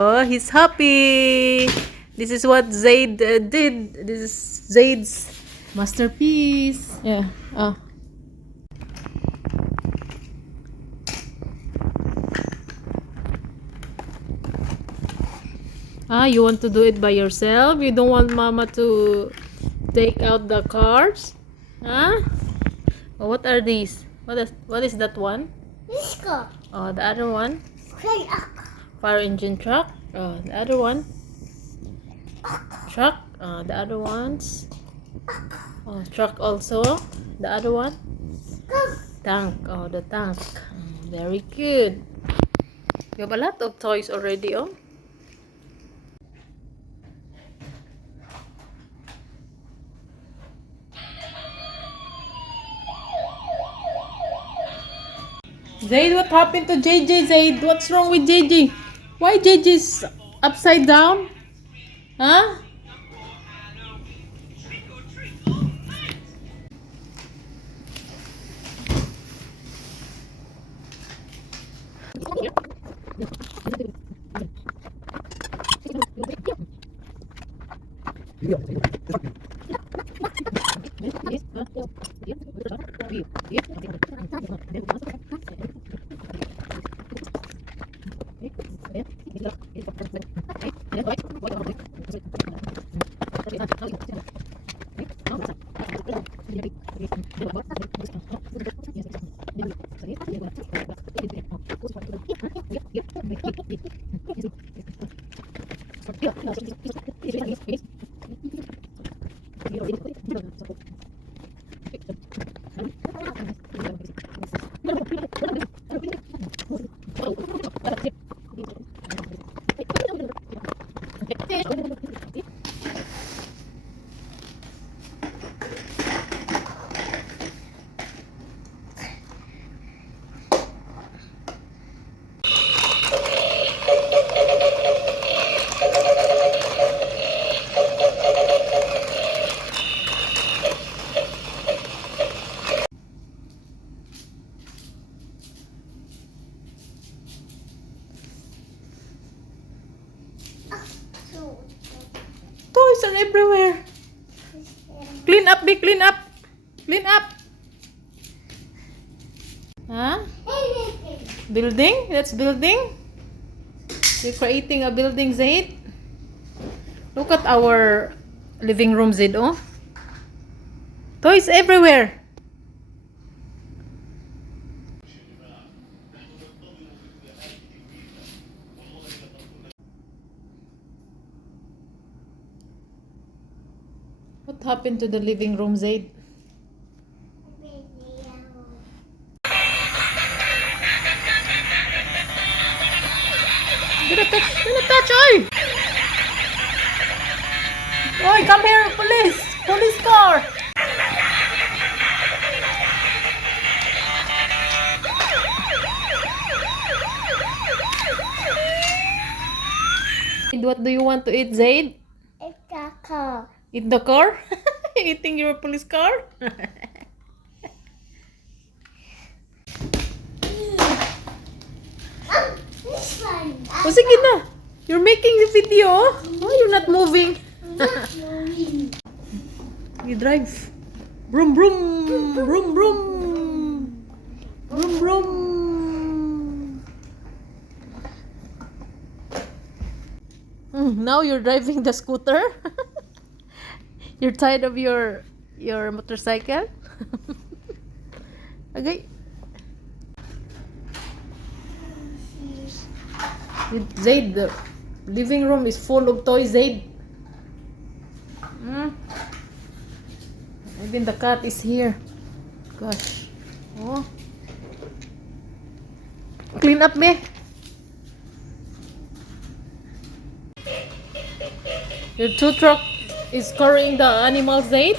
Oh, he's happy. This is what Zaid did. This is Zaid's masterpiece. Yeah. Oh. You want to do it by yourself? You don't want Mama to take out the cars? Huh? Oh, what are these? What is that one? Disco. Oh, the other one? Truck. Fire engine truck. Oh, the other one? Truck. The other ones? Oh, truck also. The other one? Tank. Oh, the tank. Very good. You have a lot of toys already, oh? Zaid, what happened to JJ, Zaid? What's wrong with JJ? Why JJ's upside down? Huh? Toys are everywhere. Clean up, be clean up. Clean up. Huh? Building? That's building? You're creating a building, Zaid? Look at our living room, Zaid, oh. Toys everywhere. What happened to the living room, Zaid? Do not touch, oi! Oi, come here, police! Police car! What do you want to eat, Zaid? It's a car. Eat the car? Eating your police car? This one. O sige na. You're making the video. Oh, you're not moving. You drive. Vroom vroom. Vroom vroom. Vroom vroom. Now you're driving the scooter. You're tired of your motorcycle? Okay. Zaid, the living room is full of toys, Zaid. Even the cat is here. Gosh. Oh. Clean up, me. Your tow truck is carrying the animals, Zaid.